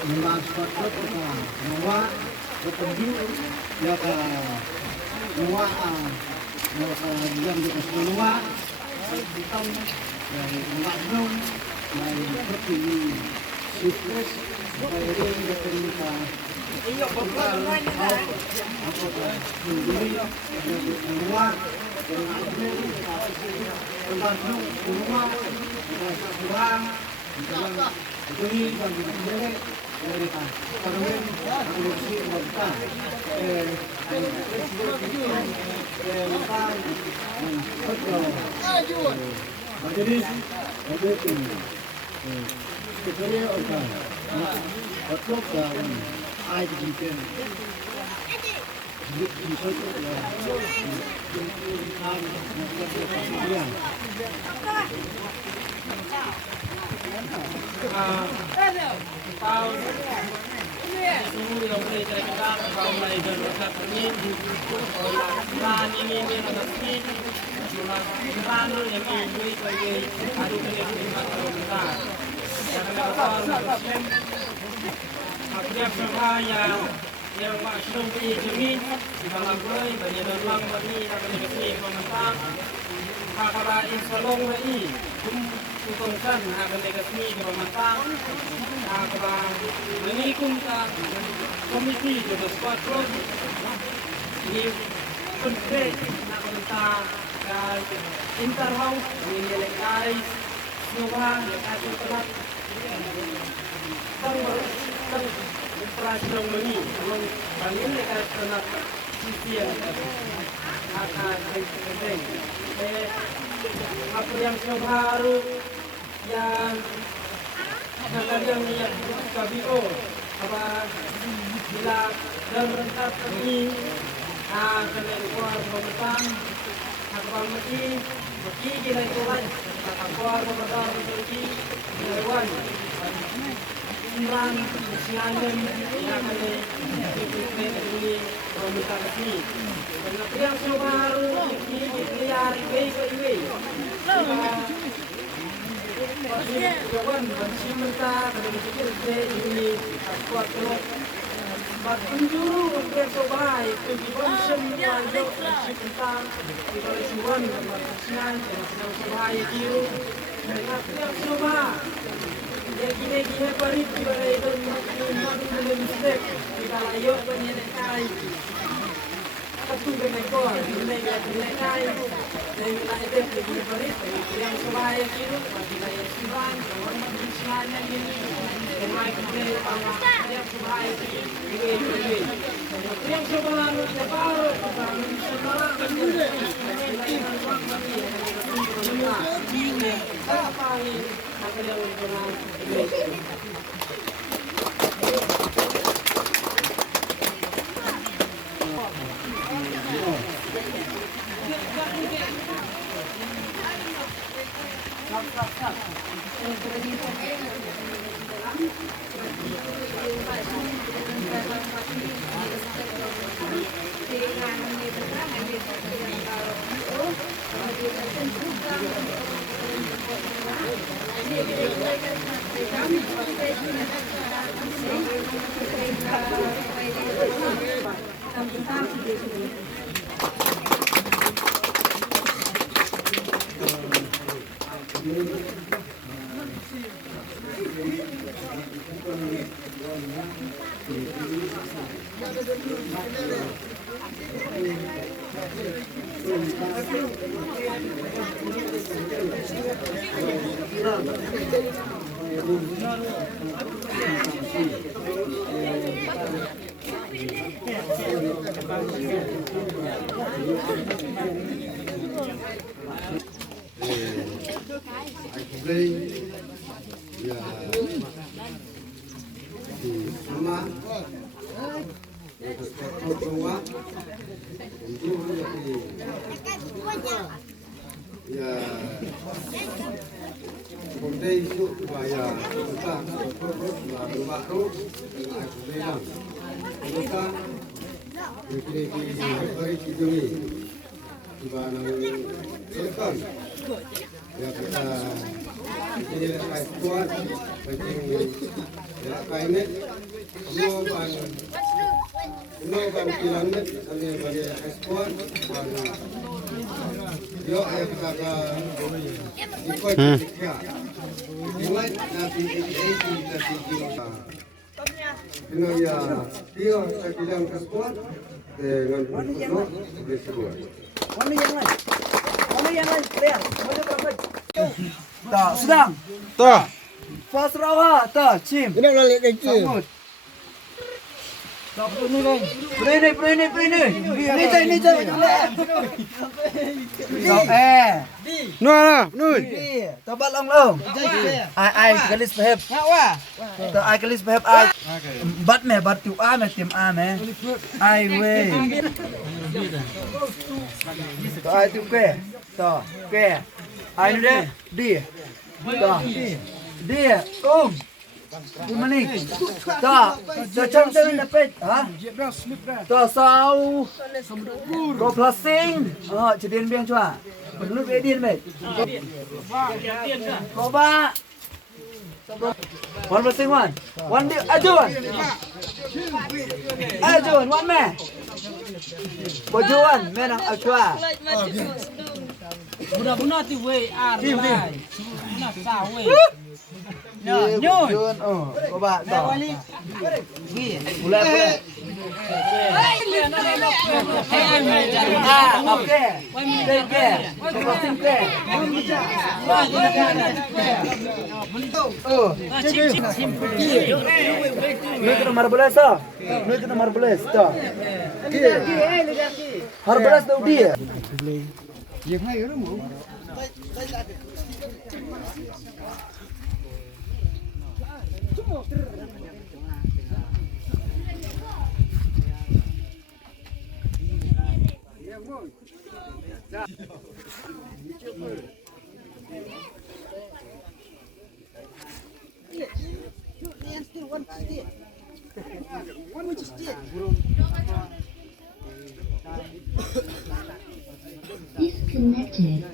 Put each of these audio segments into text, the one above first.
membahas foto kita bawa berkunjung ya ke bawa ya ke jam kita semua hitam dari Bandung dari seperti sukses dari kita iya bukan apa sendiri dari keluar dari Bandung semua kurang ini dan sendiri mereka kemudian produksi mereka jadi sebenarnya orang betul dan ai dibikin bisa tahun ini yang beri kita kaum Malaysia dekat ini bahan ini resmi bahan yang ini sebagai adu kenikmatan kita yang kita akhirnya berbahaya yang maksud ini jemi di dalam beri banyak orang beri akan dikasih pementang kakak insolong ini Kumpulkan akan dikasih ke pementang akan mengikutkan komisi jodoh squadron di penting tentang interhouse menilai semua yang ada telah operasional ini bangun dekat telah sisi yang akan penting apa yang baru yang yang KBO apa bila dan rentak ini akan keluar pemetang akan mesti kita ikutan akan keluar pemetang mesti dewan sembilan siaran yang akan ini pemetang ini dan apa yang baru ini dilihat ini Jawan benci mentah pada berpikir ini kuat kuat. Penjuru untuk sobai kehidupan semua hidup benci mentah kita lesuan dan berkasihan dan sedang sobai itu dengan tiap soba. Yang gini beri kita itu menjadi mistake kita layak penyedekai. Satu dengan kau, dengan kai, dengan itu lebih berit, yang sebaya kiri, yang siwan, yang ini, dengan itu pangkat, yang sebaya kiri, yang sebaya lebar, sebaya ya di rumah untuk semua itu ya kemudian itu supaya kita baru bilang kita beri hidungi di mana selesai ya kita Ini adalah kuat bagi kainnya. Uno ban kilanit ani bagi kuat. Yo ay kata ikut dia. Mulai nanti ini ya dia saya bilang kuat dengan penuh bersebuah. Mana yang lain? Mana yang lain? Lihat, mana berapa? Tak, sedang. Tak. Pas rawa, tak, cim. Ini nak lihat kecil. Tak perlu ni. Berini. Ini je. Nuh. Tabat long. Ai galis behep. Tak ai galis behep ai. Bat tu tim ai we. Tak ai tu ke. Tak. Ai ni dia. Tak. Dia. Manik. Tak. Macam dapat. Ha? Tak sau. Kau plasing. Cedian biang cua. Perlu edin bet. Kau ba. One plasing one. One dia. Ajuan, one man. Bajuan, menang acua. Budak-budak tu wei Tim. Budak sah wei. Nyun. Kau ba. Boleh. Okey. Plasing ke. Noi kena marbelas ah. Noi kena marbelas dah. Marbelas dah dia. Disconnected.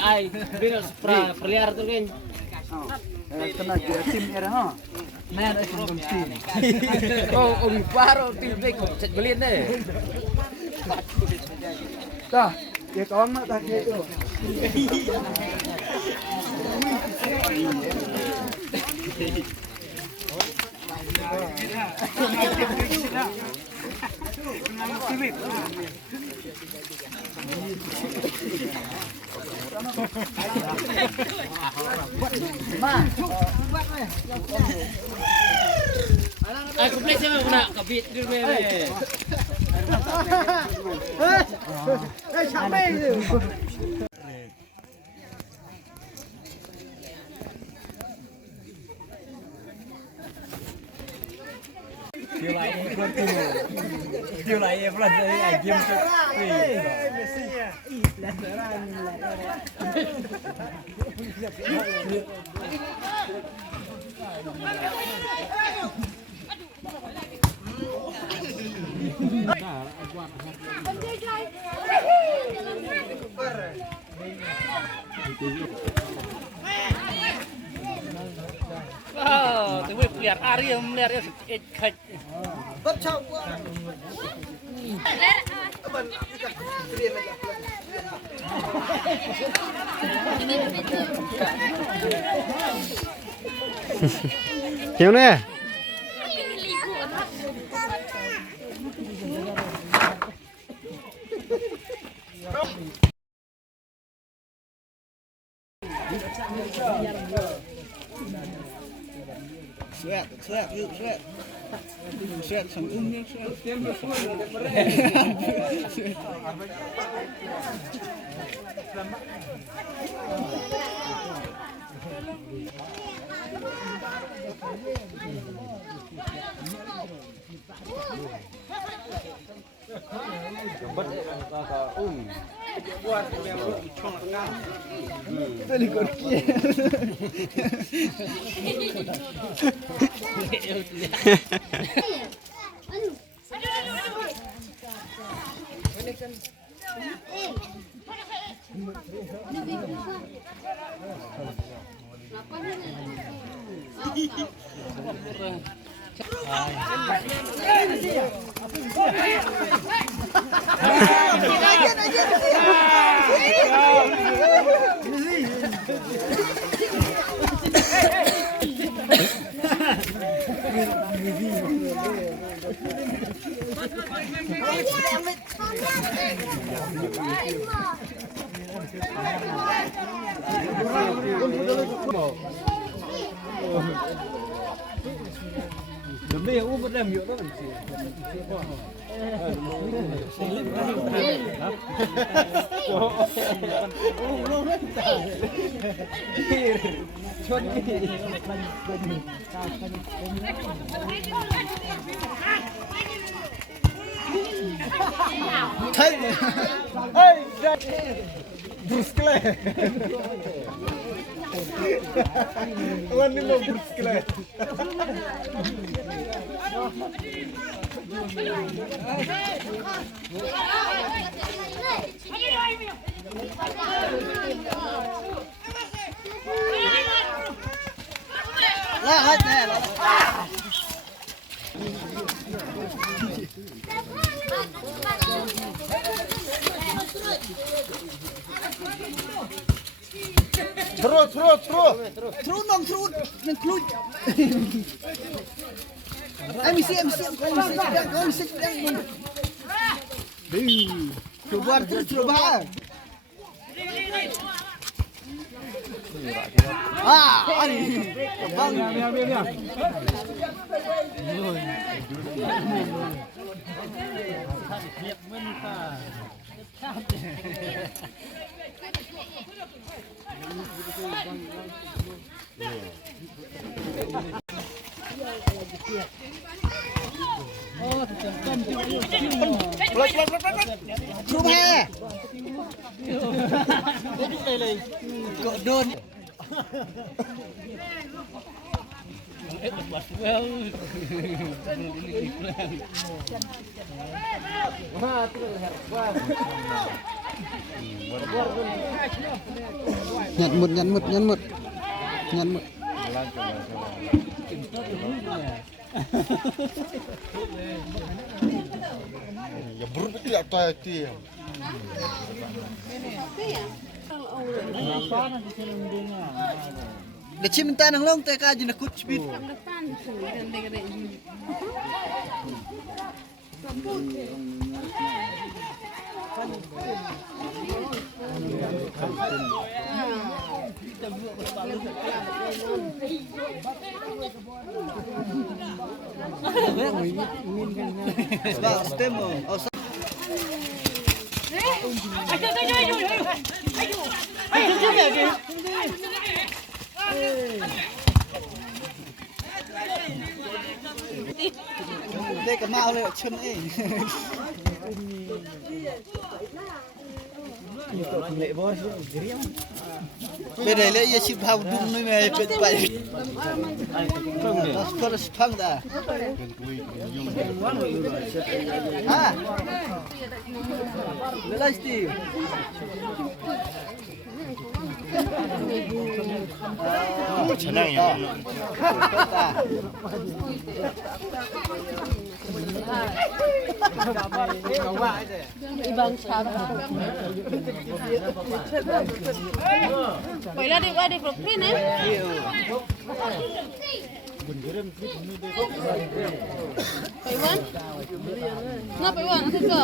Ai, biar perliar tu kan. Kena tim era ha. Man ai pun tim. Oh, baru tim baik cek belin deh. Dah, dia kawan nak tak dia tu. Aku play siapa nak kabit dulu meh. Dia lain pelan dari game tu. Oh, tu boleh pelihara Arya, melihara ikat. Hiểu nè. Nhặt một. Ya buruk itu ya toh itu. Deci minta nang long teh ka jina kut speed. Đây cái mạo này chân ấy. Bên này lấy chip hao đúng nơi này bên phải. Nó có phăng đã. À. Lấy đi. Senang ya. Ibang siapa? Pwede di propin eh? Paiwan? Na Paiwan, ano ka?